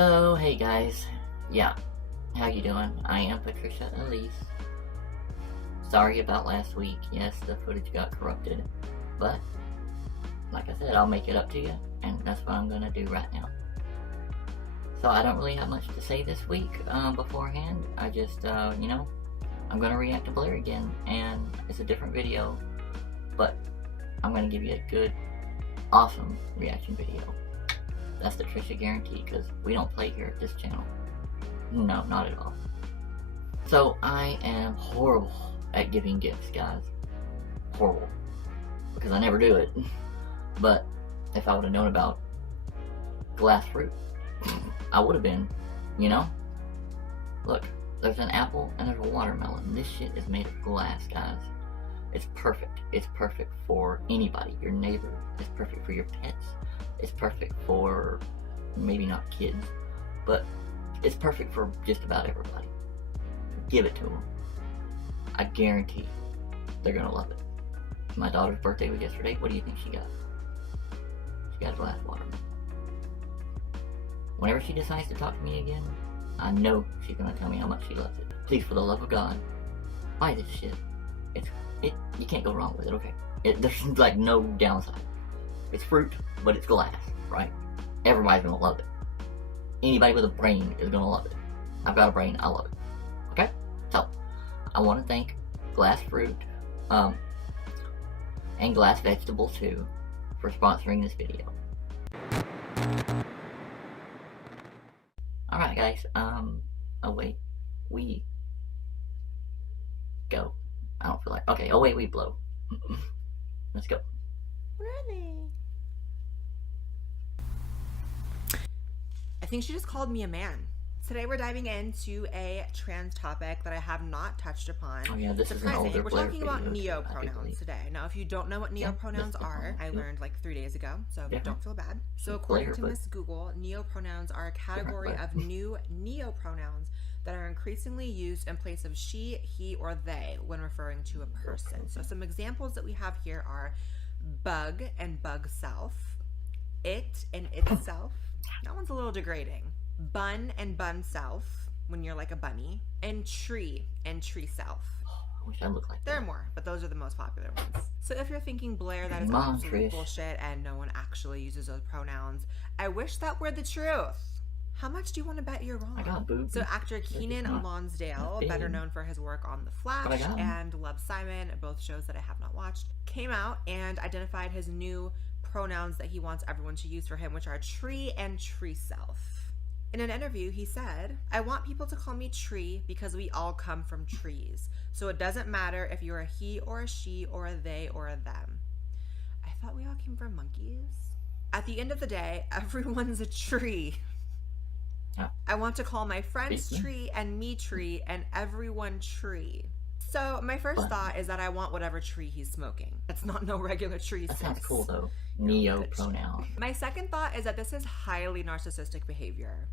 So, hey guys, yeah, how you doing? I am PaTricia Elise. Sorry about last week. Yes, the footage got corrupted, but like I said, I'll make it up to you, and that's what I'm gonna do right now. So I don't really have much to say this week beforehand. I just, I'm gonna react to Blaire again, and it's a different video, but I'm gonna give you a good, awesome reaction video. That's the Trisha guarantee, because we don't play here at this channel. No, not at all. So, I am horrible at giving gifts, guys. Horrible. Because I never do it. But, if I would have known about glass fruit, I would have been, you know? Look, there's an apple and there's a watermelon. This shit is made of glass, guys. It's perfect. It's perfect for anybody. Your neighbor. It's perfect for your pets. It's perfect for, maybe not kids, but it's perfect for just about everybody. Give it to them. I guarantee they're gonna love it. My daughter's birthday was yesterday. What do you think she got? She got a glass watermelon. Whenever she decides to talk to me again, I know she's gonna tell me how much she loves it. Please, for the love of God, buy this shit. You can't go wrong with it, okay? There's like no downside. It's fruit, but it's glass, right? Everybody's gonna love it. Anybody with a brain is gonna love it. I've got a brain, I love it. Okay? So, I want to thank Glass Fruit, and Glass Vegetables too, for sponsoring this video. Alright guys, away we go. I don't feel like, okay, away we blow. Let's go. Really? I think she just called me a man. Today we're diving into a trans topic that I have not touched upon. Oh yeah, this is an older We're talking about neopronouns today. Now, if you don't know what neopronouns are, I learned like 3 days ago, so don't feel bad. So according to Miss Google, neopronouns are a category of new neopronouns that are increasingly used in place of she, he, or they when referring to a person. So some examples that we have here are bug and bug self, it and itself. That one's a little degrading. Bun and bun self, when you're like a bunny, and tree self. I wish I looked like that. There are more, but those are the most popular ones. So if you're thinking, Blaire, that is absolute bullshit and no one actually uses those pronouns, I wish that were the truth. How much do you want to bet you're wrong? I got boobs. So actor Keenan Lonsdale, better known for his work on The Flash and Love, Simon, both shows that I have not watched, came out and identified his new pronouns that he wants everyone to use for him, which are tree and tree self. In an interview, he said, "I want people to call me Tree because we all come from trees. So it doesn't matter if you're a he or a she or a they or a them." I thought we all came from monkeys. At the end of the day, everyone's a tree. I want to call my friends Tree and me Tree and everyone Tree. So my first thought is that I want whatever tree he's smoking. That's not no regular tree. That sounds cool though. Neopronoun. My second thought is that this is highly narcissistic behavior.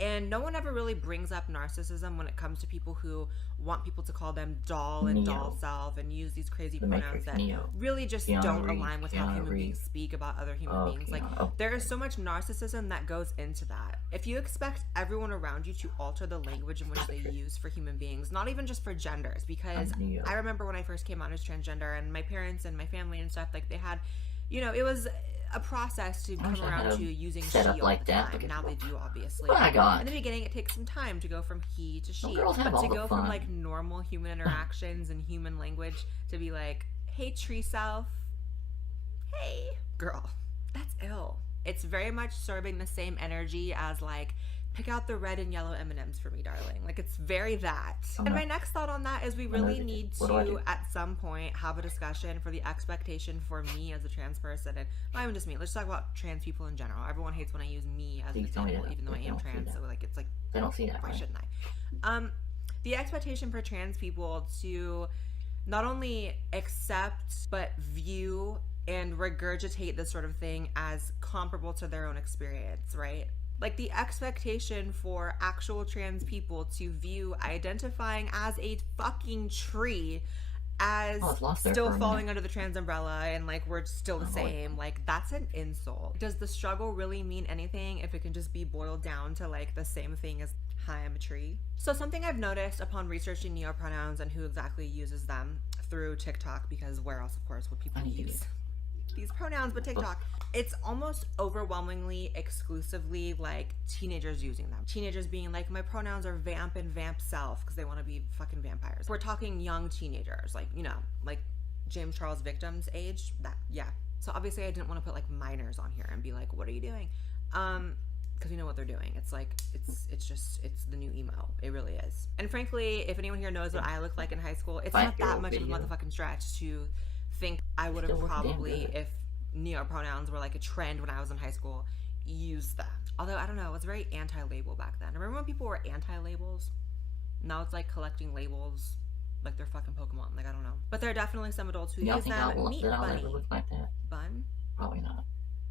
And no one ever really brings up narcissism when it comes to people who want people to call them doll and doll self and use these crazy pronouns that really just don't align with how human beings speak about other human beings. Like, there is so much narcissism that goes into that. If you expect everyone around you to alter the language in which they use for human beings, not even just for genders, because I remember when I first came out as transgender and my parents and my family and stuff, like they had, you know, it was a process to come around to using she all the time. Now they do, obviously. In the beginning, it takes some time to go from he to she. But to go from like normal human interactions and human language to be like, hey, tree self, hey, girl, that's ill. It's very much serving the same energy as like, pick out the red and yellow M&Ms for me, darling. Like, it's very that. And my next thought on that is we really need to, at some point, have a discussion for the expectation for me as a trans person. And not even just me. Let's talk about trans people in general. Everyone hates when I use me as an example, even though I am trans. So, like, it's like, they don't see that, why shouldn't I? The expectation for trans people to not only accept, but view and regurgitate this sort of thing as comparable to their own experience, right? Like the expectation for actual trans people to view identifying as a fucking tree as Oh, it's lost there still for a falling minute. under the trans umbrella and like we're still the Oh, boy. same. Like that's an insult. Does the struggle really mean anything if it can just be boiled down to like the same thing as hi, I'm a tree? So something I've noticed upon researching neopronouns and who exactly uses them through TikTok, because where else of course would people use these pronouns but TikTok, it's almost overwhelmingly exclusively like teenagers using them. Teenagers being like, my pronouns are vamp and vamp self because they want to be fucking vampires. We're talking young teenagers, like, you know, like James Charles victims age. That, yeah. So obviously I didn't want to put like minors on here and be like, what are you doing? Because we know what they're doing. It's like it's the new emo. It really is. And frankly, if anyone here knows what I looked like in high school, it's not that much of a motherfucking stretch to think I would have probably, if neopronouns were like a trend when I was in high school, used them. Although I don't know, it was very anti-label back then. Remember when people were anti-labels? Now it's like collecting labels like they're fucking Pokemon. Like I don't know. But there are definitely some adults who use them. Meet Bunny. Look like that? Bun? Probably not.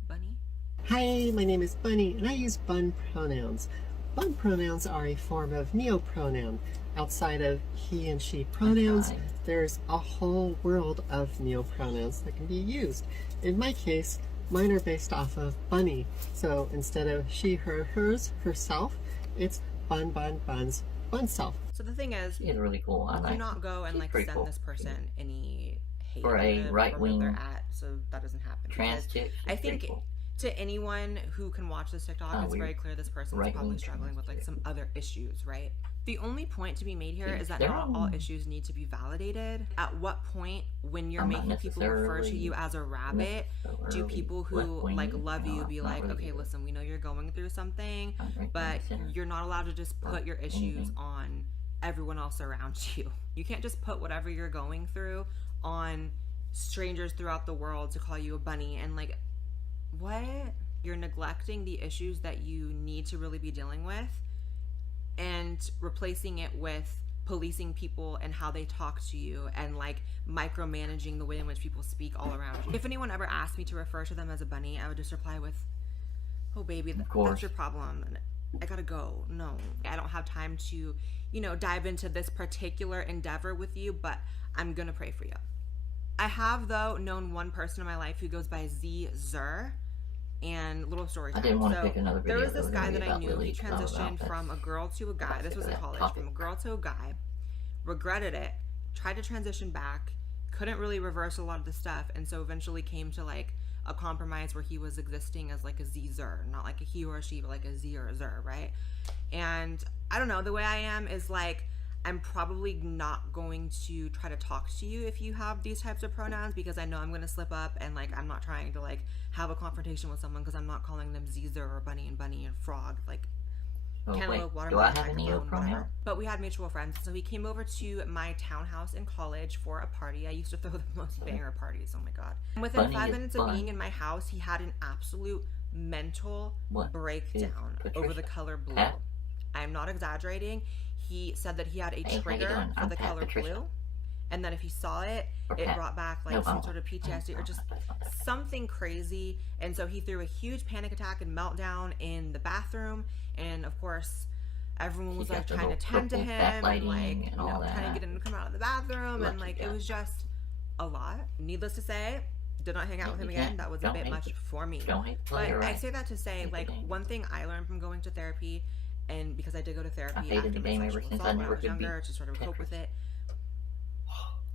Bunny? Hi, my name is Bunny, and I use bun pronouns. Bun pronouns are a form of neopronoun. Outside of he and she pronouns, there's a whole world of neopronouns that can be used. In my case, mine are based off of bunny. So instead of she, her, hers, herself, it's bun, bun, buns, bunself. So the thing is, It's really cool. I do not go and like send cool. this person any hate For a right-wing they're at, so that doesn't happen. trans chick. I think to anyone who can watch this TikTok, it's very clear this person is probably struggling with like some other issues, right? The only point to be made here is that not all issues need to be validated. At what point, when you're making people refer to you as a rabbit, do people who like love you be like, okay, listen, we know you're going through something, but you're not allowed to just put your issues on everyone else around you. You can't just put whatever you're going through on strangers throughout the world to call you a bunny and like, what? You're neglecting the issues that you need to really be dealing with and replacing it with policing people and how they talk to you and like micromanaging the way in which people speak all around you. If anyone ever asked me to refer to them as a bunny, I would just reply with, oh baby, that's your problem. I gotta go. No, I don't have time to, you know, dive into this particular endeavor with you, but I'm gonna pray for you. I have, though, known one person in my life who goes by Z Zer. And little story time. So there was this guy that I knew. He transitioned from a girl to a guy. This was in college. From a girl to a guy. Regretted it. Tried to transition back. Couldn't really reverse a lot of the stuff. And so eventually came to like a compromise where he was existing as like a Z Zer. Not like a he or a she, but like a Z or a Zer, right? And I don't know. The way I am is like, I'm probably not going to try to talk to you if you have these types of pronouns because I know I'm going to slip up and like I'm not trying to like have a confrontation with someone because I'm not calling them Caesar or bunny and frog, like cantaloupe, watermelon, microphone, whatever. But we had mutual friends, so he came over to my townhouse in college for a party. I used to throw the most banger parties. Oh my god! And within 5 minutes of being in my house, he had an absolute mental breakdown over the color blue. I'm not exaggerating. He said that he had a trigger for the color blue, and that if he saw it, it brought back like some sort of PTSD or just something crazy. And so he threw a huge panic attack and meltdown in the bathroom. And of course, everyone was like trying to tend to him and like, you know, trying to get him to come out of the bathroom. And like, it was just a lot. Needless to say, did not hang out with him again. That was a bit much for me. But I say that to say, like, one thing I learned from going to therapy, and because I did go to therapy after my sexual assault when I was younger to sort of cope with it,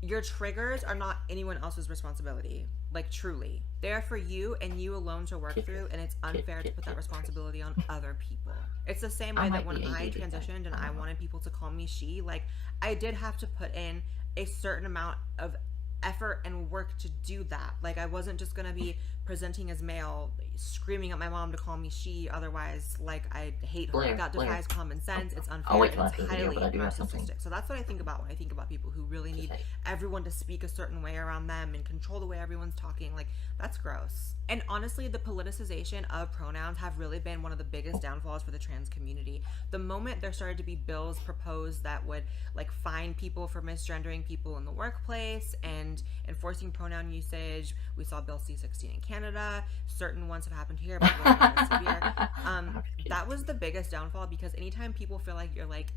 your triggers are not anyone else's responsibility. Like, truly. They're for you and you alone to work through, and it's unfair to put that responsibility on other people. It's the same way that when I transitioned and I wanted people to call me she, like, I did have to put in a certain amount of effort and work to do that. Like, I wasn't just gonna be presenting as male, screaming at my mom to call me she, otherwise, like, I hate her. That defies common sense. It's unfair. It's highly narcissistic. So that's what I think about when I think about people who really need everyone to speak a certain way around them and control the way everyone's talking. Like, that's gross. And honestly, the politicization of pronouns have really been one of the biggest downfalls for the trans community. The moment there started to be bills proposed that would like fine people for misgendering people in the workplace and enforcing pronoun usage, we saw Bill C-16 in Canada. Certain ones have happened here, but not as severe. That was the biggest downfall, because anytime people feel like you're like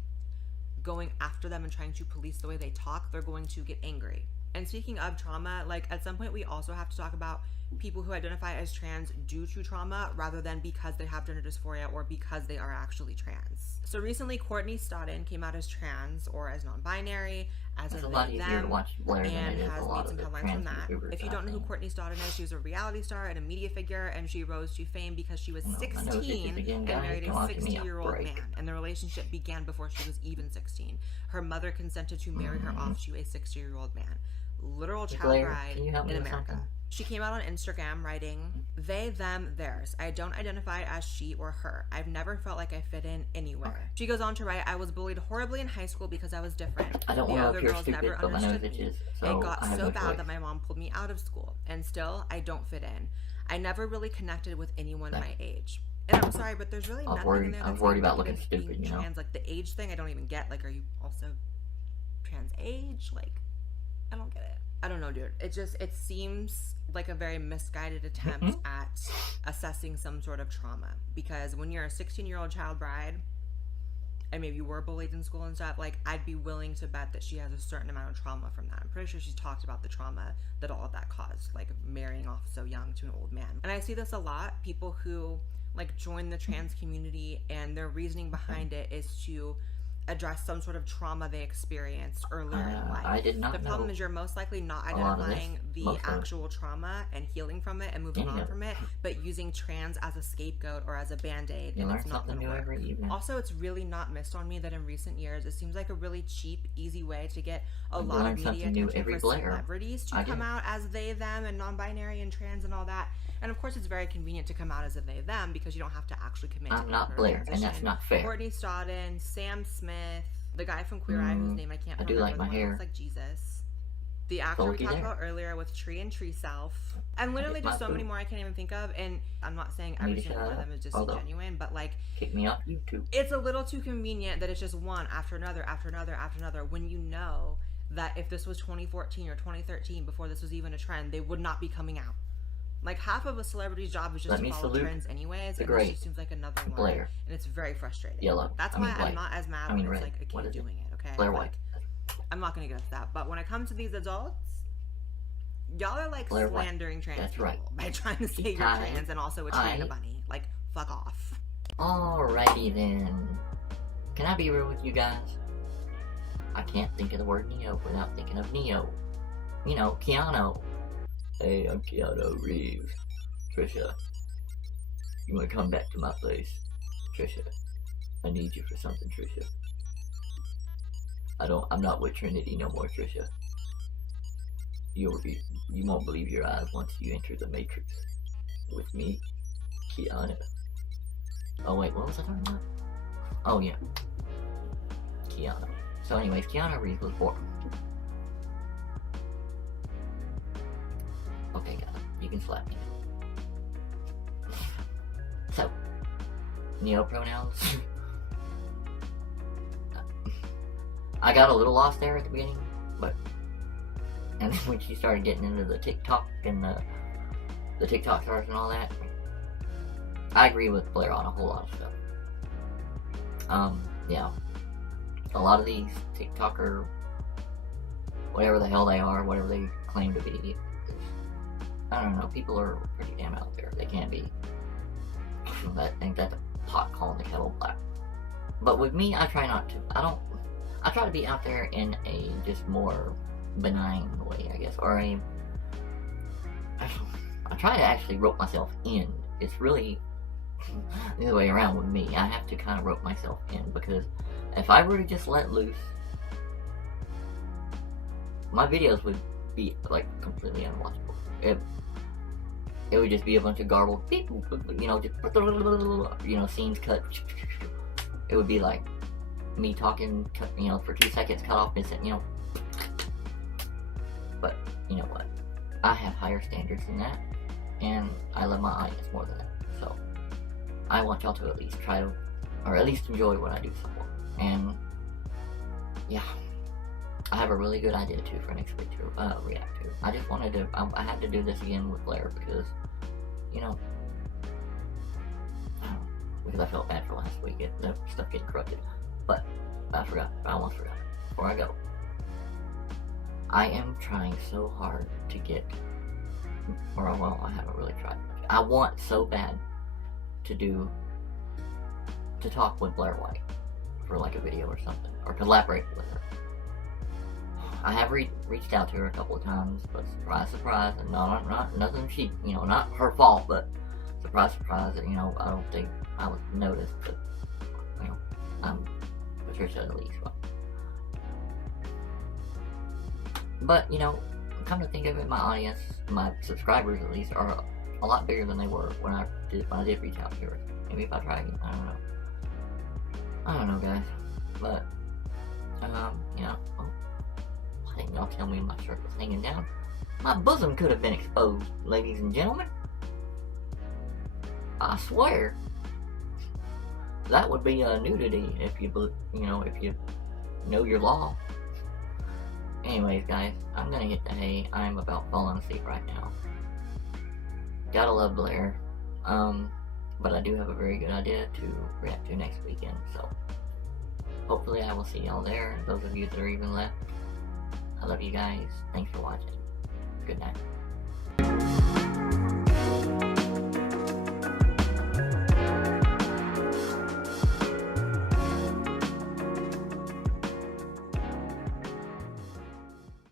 going after them and trying to police the way they talk, they're going to get angry. And speaking of trauma, like at some point we also have to talk about people who identify as trans due to trauma rather than because they have gender dysphoria or because they are actually trans. So recently, Courtney Stodden came out as trans or as non-binary, as a they, them, and has made some headlines from that. If you don't know who Courtney Stodden is, she was a reality star and a media figure, and she rose to fame because she was 16 and married a 60-year-old man, and the relationship began before she was even 16. Her mother consented to marry her off to a 60-year-old man. Literal child bride in America. She came out on Instagram writing, "They, them, theirs. I don't identify as she or her. I've never felt like I fit in anywhere." Okay. She goes on to write, "I was bullied horribly in high school because I was different. I don't the want other to appear girls stupid, never but understood my nose itches, me. so It got so bad choice. that my mom pulled me out of school, and still I don't fit in. I never really connected with anyone my age." And I'm sorry, but there's really nothing in there that's worried about looking stupid, you know? Trans, like the age thing, I don't even get. Like, are you also trans age? Like, I don't get it. I don't know, dude. It seems like a very misguided attempt at assessing some sort of trauma. Because when you're a 16-year-old child bride, and maybe you were bullied in school and stuff, like, I'd be willing to bet that she has a certain amount of trauma from that. I'm pretty sure she's talked about the trauma that all of that caused, like marrying off so young to an old man. And I see this a lot. People who, like, join the trans community and their reasoning behind it is to address some sort of trauma they experienced earlier in life. I did not The problem is you're most likely not identifying the actual trauma and healing from it and moving on from it, but using trans as a scapegoat or as a band-aid, and it's not going to work. Also, it's really not missed on me that in recent years, it seems like a really cheap, easy way to get a lot of media attention for celebrities to come out as they, them, and non-binary and trans and all that. And of course, it's very convenient to come out as a they, them because you don't have to actually commit to not Blaire, and that's not fair. Courtney Stodden, Sam Smith, the guy from Queer Eye whose name I can't remember. I do like my hair. Looks like Jesus. The actor we talked about earlier with Tree and Tree Self. And literally just so many more I can't even think of. And I'm not saying every single one of them is just genuine, but like, kick me off YouTube. It's a little too convenient that it's just one after another after another after another when you know that if this was 2014 or 2013 before this was even a trend, they would not be coming out. Like, half of a celebrity's job is just to follow trends anyways, and this just seems like another one. Blaire. And it's very frustrating. Yellow. That's why I'm not as mad when it's like a kid doing it, okay? Blaire White. I'm not going to get into that. But when it comes to these adults, y'all are like slandering trans people by trying to say you're trans and also a China bunny. Like, fuck off. Alrighty then. Can I be real with you guys? I can't think of the word Neo without thinking of Neo. You know, Keanu. Hey, I'm Keanu Reeves. Trisha, you wanna come back to my place? Trisha, I need you for something, Trisha. I'm not with Trinity no more, Trisha. You won't believe your eyes once you enter the Matrix. With me, Keanu. Oh wait, what was I talking about? Oh yeah. Keanu. So anyways, Keanu Reeves was born. Okay, guys, you can slap me. So, neopronouns. I got a little lost there at the beginning, and then when she started getting into the TikTok and the TikTok stars and all that, I agree with Blaire on a whole lot of stuff. Yeah, a lot of these TikToker, whatever the hell they are, whatever they claim to be, I don't know, people are pretty damn out there. They can't be. I think that's a pot calling the kettle black. But with me, I try not to. I try to be out there in a just more benign way, I guess. Or I try to actually rope myself in. It's really the other way around with me. I have to kind of rope myself in, because if I were to just let loose, my videos would be like completely unwatchable. It would just be a bunch of garbled people, you know, just, scenes cut. It would be like me talking, for 2 seconds, cut off, But, you know what? I have higher standards than that, and I love my audience more than that. So, I want y'all to at least try to, or at least enjoy what I do somewhat. And, yeah. I have a really good idea too for next week to react to. I just wanted to, I had to do this again with Blaire because, because I felt bad for last week, the stuff getting corrupted. But I almost forgot. Before I go, I am trying so hard to get, or well, I haven't really tried. I want so bad to talk with Blaire White for like a video or something, or collaborate with her. I have reached out to her a couple of times, but surprise, surprise, and not nothing she, not her fault, but surprise, surprise, I don't think I was noticed, but, I'm PaTricia Elise. But, come to think of it, my audience, my subscribers at least, are a lot bigger than they were when I did reach out to her. Maybe if I try again, I don't know, guys. But, why didn't y'all tell me my shirt was hanging down? My bosom could have been exposed, ladies and gentlemen. I swear. That would be a nudity if you know your law. Anyways, guys, I'm gonna hit the hay. I'm about falling asleep right now. Gotta love Blaire. But I do have a very good idea to react to next weekend, so hopefully I will see y'all there. Those of you that are even left, I love you guys. Thanks for watching. Good night.